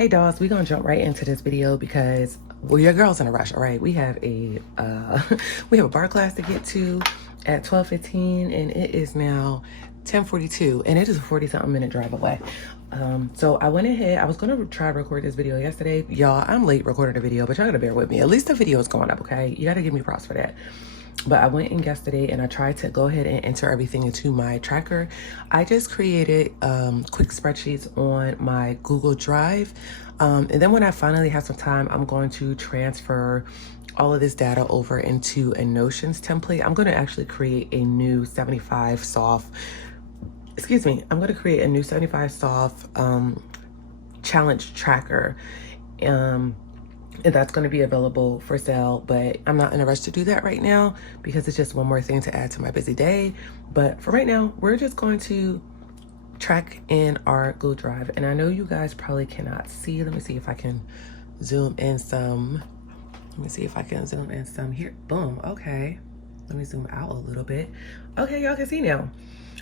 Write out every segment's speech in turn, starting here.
Hey dolls, we're gonna jump right into this video because well, your girl's in a rush. All right, we have a we have a bar class to get to at 12:15, and it is now 10:42, and it is a 40-something minute drive away. So I went ahead. I was gonna try to record this video yesterday, y'all. I'm late recording the video, but y'all gotta bear with me. At least the video is going up, okay? You gotta give me props for that. But I went in yesterday and I tried to go ahead and enter everything into my tracker. I just created quick spreadsheets on my Google Drive. And then when I finally have some time, I'm going to transfer all of this data over into a Notions template. I'm going to actually create a new 75 soft, I'm going to create a new 75 soft challenge tracker. And that's going to be available for sale, but I'm not in a rush to do that right now because it's just one more thing to add to my busy day. But for right now, we're just going to track in our Google Drive. And I know you guys probably cannot see. Let me see if I can zoom in some. Let me see if I can zoom in some here. Boom. Okay. Let me zoom out a little bit. Okay, y'all can see now.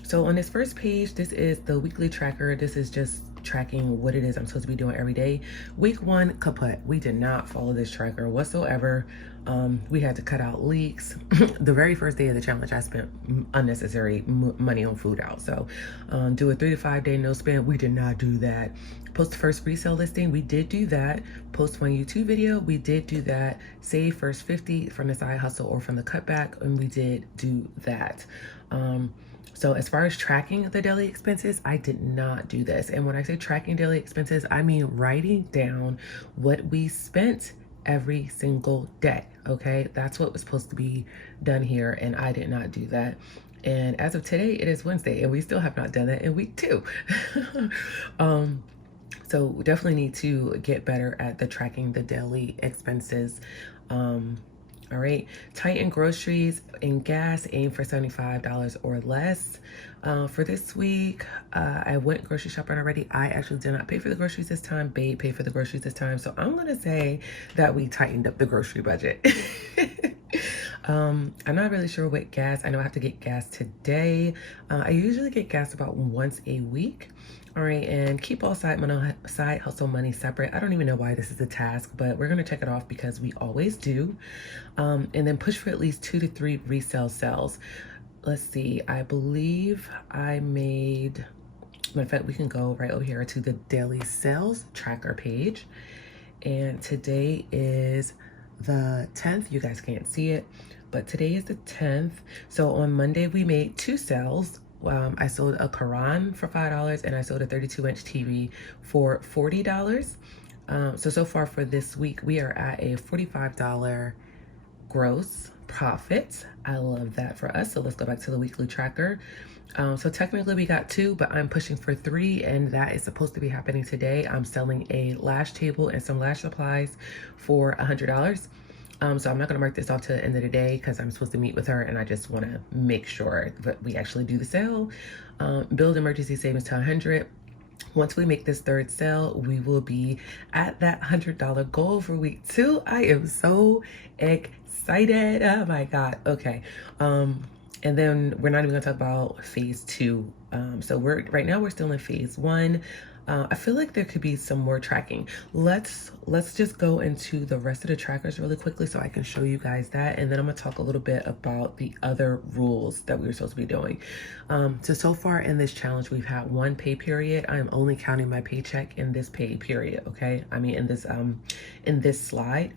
So on this first page, this is the weekly tracker. This is just tracking what it is I'm supposed to be doing every day. Week 1, kaput. We did not follow this tracker whatsoever. We had to cut out leaks. The very first day of the challenge, I spent unnecessary money on food out. So do a 3 to 5 day no spend. We did not do that. Post the first resale listing. We did do that. Post one YouTube video. We did do that. Save first 50 from the side hustle or from the cutback. And we did do that. So as far as tracking the daily expenses, I did not do this. And when I say tracking daily expenses, I mean writing down what we spent every single day, okay? That's what was supposed to be done here, and I did not do that. And as of today, it is Wednesday, and we still have not done that in week 2. So we definitely need to get better at the tracking the daily expenses. All right, Titan groceries and gas, aim for $75 or less. For this week, I went grocery shopping already. I actually did not pay for the groceries this time. Babe paid for the groceries this time. So I'm gonna say that we tightened up the grocery budget. I'm not really sure what gas. I know I have to get gas today. I usually get gas about once a week. All right, and keep all side hustle money separate. I don't even know why this is a task, but we're gonna check it off because we always do. And then push for at least 2 to 3 resale sales. Let's see, I believe I made, matter of fact, we can go right over here to the daily sales tracker page. And today is the 10th. You guys can't see it, but today is the 10th. So on Monday, we made 2 sales. I sold a Quran for $5 and I sold a 32-inch TV for $40. So far for this week, we are at a $45 gross profit. I love that for us. So let's go back to the weekly tracker. So technically we got 2, but I'm pushing for 3, and that is supposed to be happening today. I'm selling a lash table and some lash supplies for $100. So I'm not gonna mark this off to the end of the day because I'm supposed to meet with her and I just wanna make sure that we actually do the sale. Build emergency savings to 100. Once we make this 3rd sale, we will be at that $100 goal for week 2. I am so excited. Oh my God. Okay. And then we're not even gonna talk about phase 2. So right now we're still in phase 1. I feel like there could be some more tracking. Let's just go into the rest of the trackers really quickly so I can show you guys that. And then I'm gonna talk a little bit about the other rules that we were supposed to be doing. So far in this challenge, we've had 1 pay period. I'm only counting my paycheck in this pay period, okay? I mean, in this slide,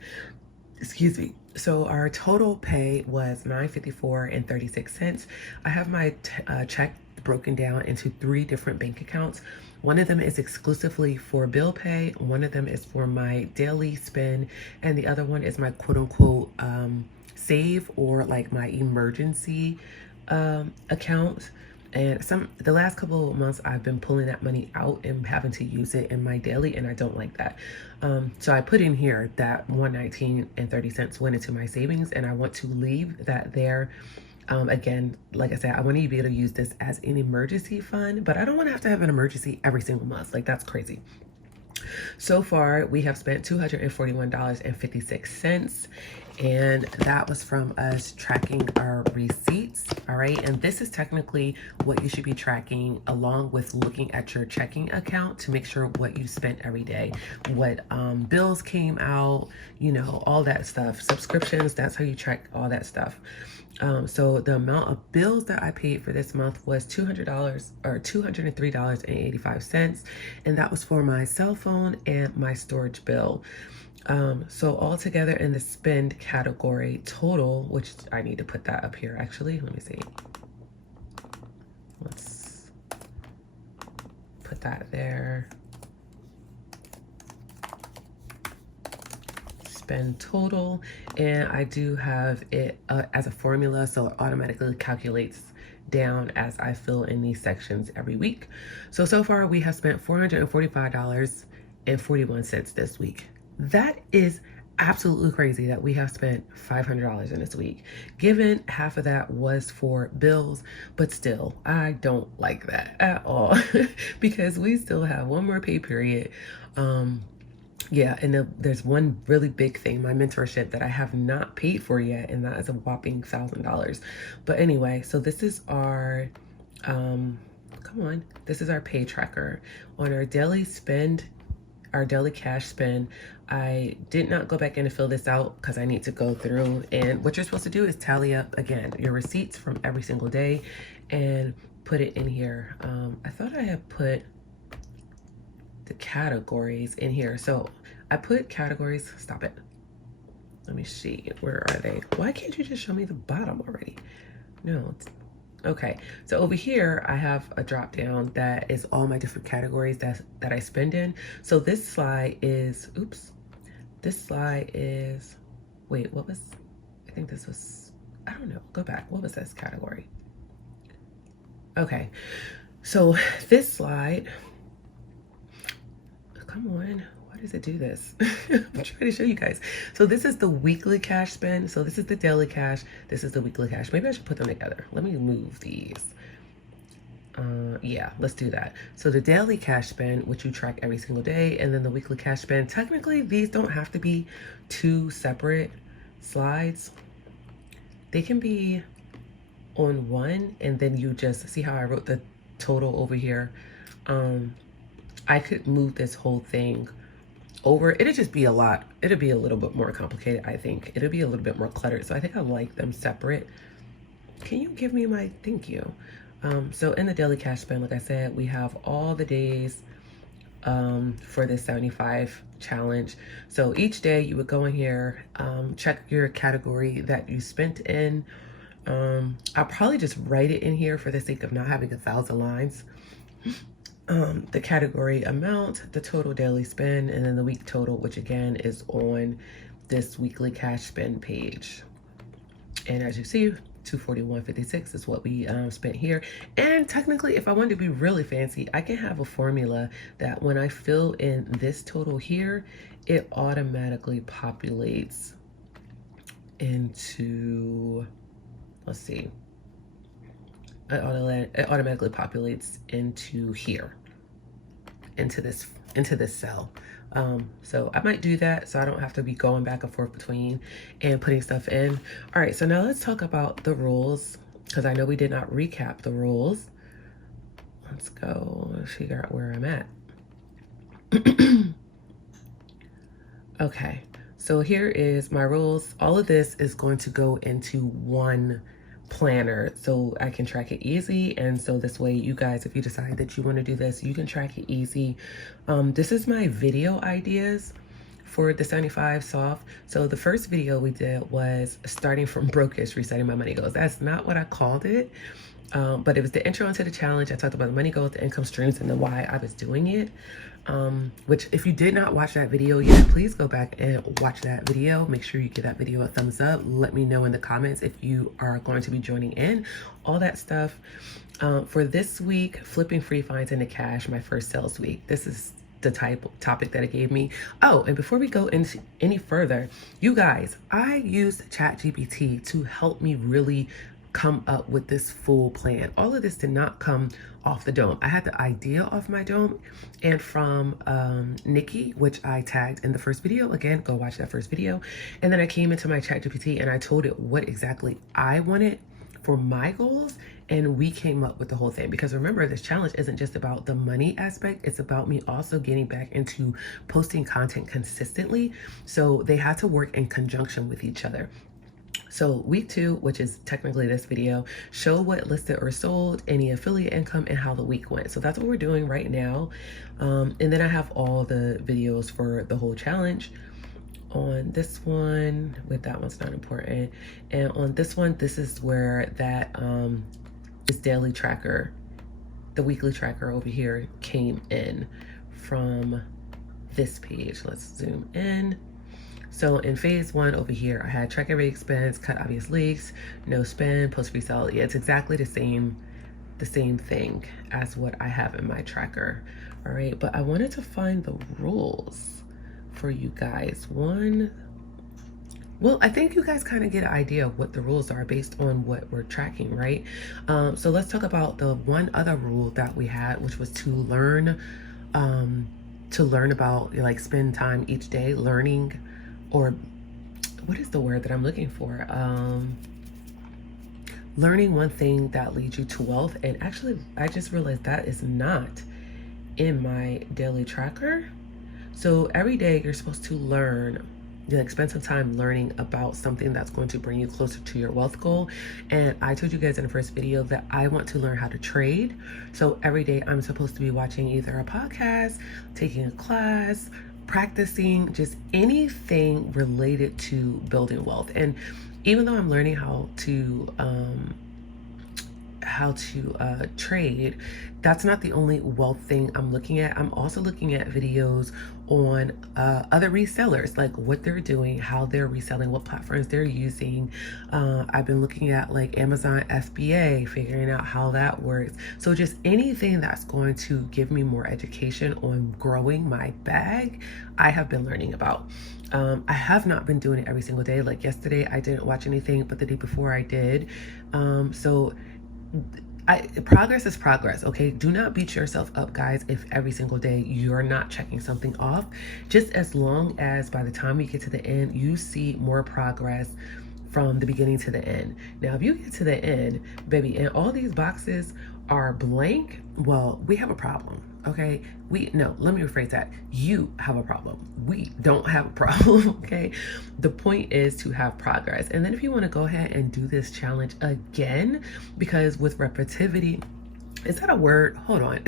excuse me. So our total pay was $9.54 and 36 cents. I have my check broken down into 3 different bank accounts. One of them is exclusively for bill pay. One of them is for my daily spend. And the other one is my quote unquote save, or like my emergency account. And the last couple of months I've been pulling that money out and having to use it in my daily, and I don't like that. So I put in here that $1.19 and 30 cents went into my savings, and I want to leave that there. Again, like I said, I want to be able to use this as an emergency fund, but I don't want to have an emergency every single month. Like, that's crazy. So far, we have spent $241.56. And that was from us tracking our receipts. All right, and this is technically what you should be tracking along with looking at your checking account to make sure what you spent every day, what bills came out, you know, all that stuff, subscriptions. That's how you track all that stuff. So the amount of bills that I paid for this month was $200 or $203.85, and that was for my cell phone and my storage bill. So altogether in the spend category total, which I need to put that up here actually, let me see. Let's put that there. Spend total, and I do have it as a formula, so it automatically calculates down as I fill in these sections every week. So far we have spent $445.41 this week. That is absolutely crazy that we have spent $500 in this week, given half of that was for bills, but still, I don't like that at all because we still have one more pay period. Yeah, and there's one really big thing, my mentorship, that I have not paid for yet, and that is a whopping $1,000. But anyway, so this is our, this is our pay tracker. On our daily spend, our daily cash spend, I did not go back in and fill this out because I need to go through, and what you're supposed to do is tally up again your receipts from every single day and put it in here. I thought I had put the categories in here. So I put categories, stop it. Let me see, where are they? Why can't you just show me the bottom already? No, okay. So over here, I have a drop down that is all my different categories that I spend in. So this slide is, wait, what was, I think this was, I don't know, go back. What was this category? Okay, so this slide, come on, why does it do this? I'm trying to show you guys. So this is the weekly cash spend. So this is the daily cash. This is the weekly cash. Maybe I should put them together. Let me move these. Yeah, let's do that. So the daily cash spend, which you track every single day, and then the weekly cash spend. Technically, these don't have to be two separate slides. They can be on one, and then you just see how I wrote the total over here. I could move this whole thing over. It'd just be a lot. It'd be a little bit more complicated, I think. It'd be a little bit more cluttered. So I think I like them separate. Can you give me my thank you? So in the daily cash spend, like I said, we have all the days for this 75 challenge. So each day you would go in here, check your category that you spent in. I'll probably just write it in here for the sake of not having 1,000 lines. The category amount, the total daily spend, and then the week total, which again is on this weekly cash spend page. And as you see, $241.56 is what we spent here. And technically, if I wanted to be really fancy, I can have a formula that when I fill in this total here, it automatically populates into, let's see, it automatically populates into here, into this cell. So I might do that so I don't have to be going back and forth between and putting stuff in. All right, so now let's talk about the rules, because I know we did not recap the rules. Let's go figure out where I'm at. Okay, so here is my rules. All of this is going to go into one planner so I can track it easy, and so this way you guys, if you decide that you want to do this, you can track it easy. This is my video ideas for the 75 soft. So the first video we did was starting from brokish, resetting my money goals. That's not what I called it, but it was the intro into the challenge. I talked about the money goals, the income streams, and then why I was doing it. Which if you did not watch that video yet, please go back and watch that video. Make sure you give that video a thumbs up. Let me know in the comments if you are going to be joining in, all that stuff. For this week, flipping free finds into cash, my first sales week. This is the topic that it gave me. Oh, and before we go into any further, you guys, I used ChatGPT to help me really come up with this full plan. All of this did not come off the dome. I had the idea off my dome, and from Nikki, which I tagged in the first video. Again, go watch that first video. And then I came into my ChatGPT and I told it what exactly I wanted for my goals, and we came up with the whole thing. Because remember, this challenge isn't just about the money aspect, it's about me also getting back into posting content consistently. So they had to work in conjunction with each other. So week 2, which is technically this video, show what listed or sold, any affiliate income, and how the week went. So that's what we're doing right now. And then I have all the videos for the whole challenge. On this one, with that one's not important. And on this one, this is where that this daily tracker, the weekly tracker over here, came in from this page. Let's zoom in. So in phase 1 over here, I had track every expense, cut obvious leaks, no spend, post resell. Yeah, it's exactly the same thing as what I have in my tracker. All right, but I wanted to find the rules for you guys. Well, I think you guys kind of get an idea of what the rules are based on what we're tracking, right? So let's talk about the one other rule that we had, which was to learn about, like, spend time each day learning, or what is the word that I'm looking for? Learning one thing that leads you to wealth. And actually, I just realized that is not in my daily tracker. So every day you're supposed to learn, like, spend some time learning about something that's going to bring you closer to your wealth goal. And I told you guys in the first video that I want to learn how to trade. So every day I'm supposed to be watching either a podcast, taking a class, practicing, just anything related to building wealth. And even though I'm learning how to trade, that's not the only wealth thing I'm looking at. I'm also looking at videos on other resellers, like what they're doing, how they're reselling, what platforms they're using. I've been looking at, like, Amazon FBA, figuring out how that works. So just anything that's going to give me more education on growing my bag, I have been learning about. I have not been doing it every single day. Like yesterday, I didn't watch anything, but the day before I did. Progress is progress, okay? Do not beat yourself up, guys, if every single day you're not checking something off. Just as long as by the time you get to the end, you see more progress from the beginning to the end. Now, if you get to the end, baby, and all these boxes are blank, well, we have a problem, okay? Let me rephrase that. You have a problem. We don't have a problem, okay? The point is to have progress. And then if you want to go ahead and do this challenge again, because with repetitivity, is that a word? Hold on.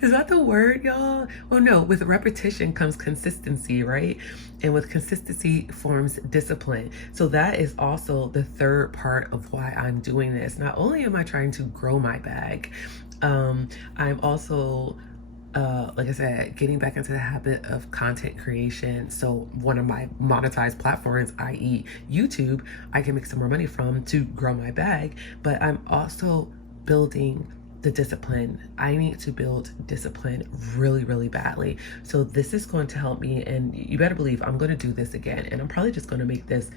Is that the word, y'all? Well, no, with repetition comes consistency, right? And with consistency forms discipline. So that is also the third part of why I'm doing this. Not only am I trying to grow my bag, I'm also, like I said, getting back into the habit of content creation. So one of my monetized platforms, i.e. YouTube, I can make some more money from to grow my bag. But I'm also building the discipline. I need to build discipline really, really badly. So this is going to help me, and you better believe I'm going to do this again. And I'm probably just going to make this,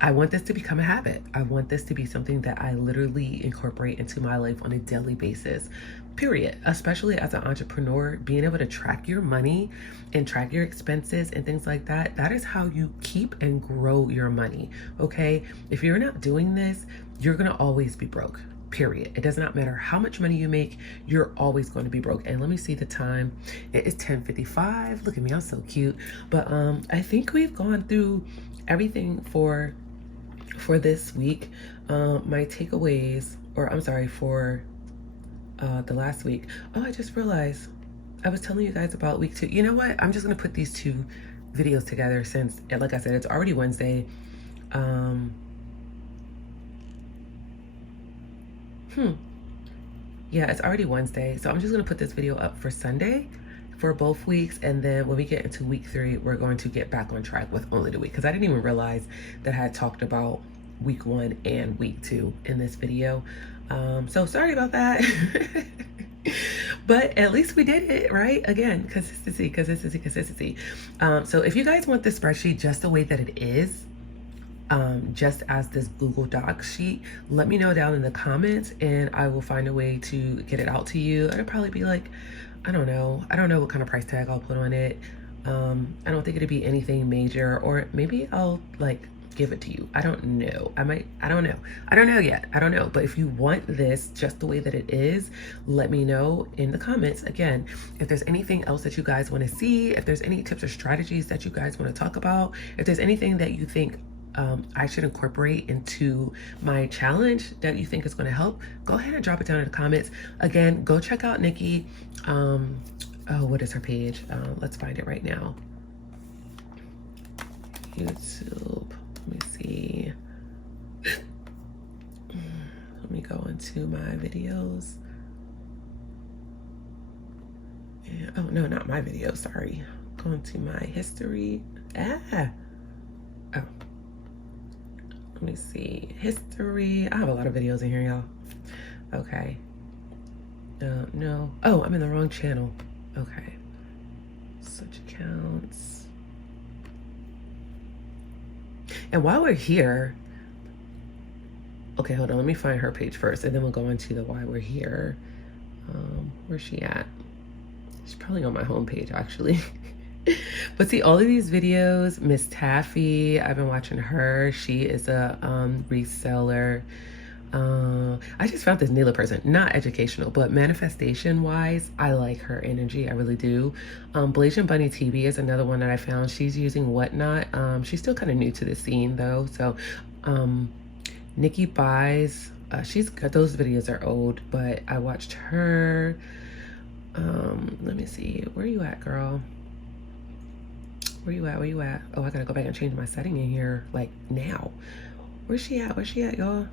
I want this to become a habit. I want this to be something that I literally incorporate into my life on a daily basis, period. Especially as an entrepreneur, being able to track your money and track your expenses and things like that, that is how you keep and grow your money, okay? If you're not doing this, you're going to always be broke. Period. It does not matter how much money you make, you're always going to be broke. And let me see the time. It is 10:55. Look at me, I'm so cute. But I think we've gone through everything for this week. My takeaways, or I'm sorry, for the last week. Oh, I just realized I was telling you guys about week 2. You know what? I'm just going to put these 2 videos together since, like I said, it's already Wednesday. Yeah, it's already Wednesday. So I'm just going to put this video up for Sunday for both weeks. And then when we get into week 3, we're going to get back on track with only the week. Because I didn't even realize that I had talked about week 1 and week 2 in this video. So sorry about that. But at least we did it, right? Again, consistency. So if you guys want this spreadsheet just the way that it is, just as this Google Doc sheet. Let me know down in the comments and I will find a way to get it out to you. It'll probably be like, I don't know what kind of price tag I'll put on it. I don't think it'd be anything major, or maybe I'll like give it to you. I don't know. I don't know yet. I don't know. But if you want this just the way that it is, let me know in the comments. Again, if there's anything else that you guys want to see, if there's any tips or strategies that you guys want to talk about, if there's anything that you think I should incorporate into my challenge that you think is going to help, go ahead and drop it down in the comments. Again, go check out Nikki. Oh, what is her page? Let's find it right now. YouTube. Let me see. Let me go into my videos. And, oh, no, not my video. Sorry. Go into my history. Oh. Let me see. History. I have a lot of videos in here, y'all. Okay. No. Oh, I'm in the wrong channel. Okay. Search accounts. And while we're here, okay, hold on. Let me find her page first, and then we'll go into the why we're here. Where's she at? She's probably on my homepage, actually. But see, all of these videos, Miss Taffy, I've been watching her. She is a reseller. I just found this Nila person, not educational, but manifestation wise, I like her energy. I really do. Blasian Bunny TV is another one that I found. She's using Whatnot. She's still kind of new to the scene though. So, Nikki Buys, she's got, those videos are old, but I watched her. Let me see. Where you at, girl? Where you at? Where you at? Oh, I gotta go back and change my setting in here like now. Where's she at? Where's she at, y'all?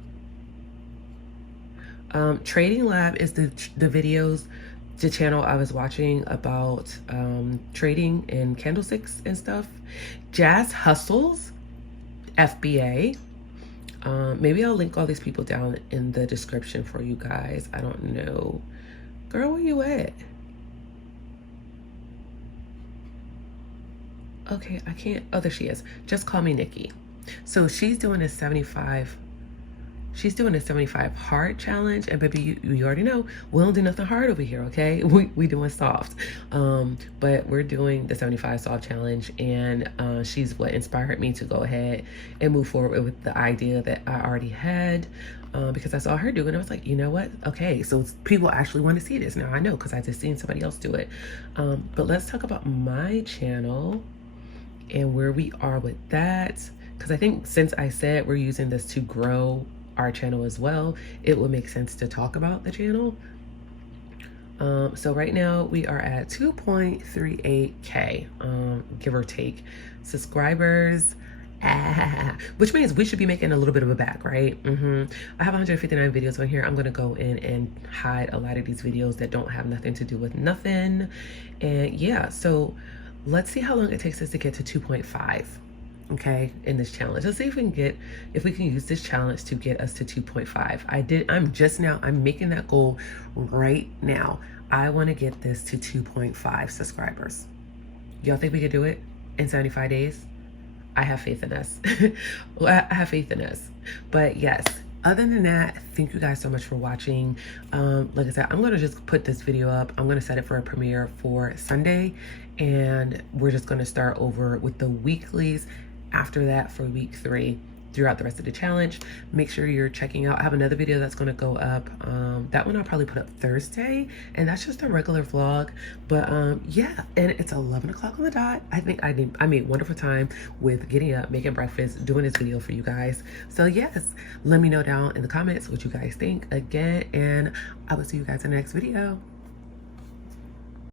Trading Lab is the videos, the channel I was watching about trading in candlesticks and stuff. Jazz Hustles, FBA. Maybe I'll link all these people down in the description for you guys. I don't know. Girl, where you at? Okay, I can't. Oh, there she is. Just Call Me Nikki. So she's doing a 75. She's doing a 75 hard challenge, and baby, you already know we don't do nothing hard over here, okay? We doing soft, but we're doing the 75 soft challenge, and she's what inspired me to go ahead and move forward with the idea that I already had, because I saw her do it, and I was like, you know what? Okay, so people actually want to see this now. I know because I just seen somebody else do it, but let's talk about my channel and where we are with that, because I think since I said we're using this to grow our channel as well, it would make sense to talk about the channel. So right now we are at 2.38K, give or take, subscribers, which means we should be making a little bit of a back, right? I have 159 videos on here. I'm gonna go in and hide a lot of these videos that don't have nothing to do with nothing. And yeah, so let's see how long it takes us to get to 2.5. Okay, in this challenge. Let's see if we can use this challenge to get us to 2.5. I'm making that goal right now. I want to get this to 2.5 subscribers. Y'all think we could do it in 75 days? I have faith in us. Well, I have faith in us. But yes, other than that, thank you guys so much for watching. Like I said, I'm going to just put this video up. I'm going to set it for a premiere for Sunday, and we're just going to start over with the weeklies after that for week 3 throughout the rest of the challenge. Make sure you're checking out. I have another video that's going to go up. That one I'll probably put up Thursday, and that's just a regular vlog. But yeah, and it's 11 o'clock on the dot. I think I made wonderful time with getting up, making breakfast, doing this video for you guys. So yes, let me know down in the comments what you guys think again, and I will see you guys in the next video.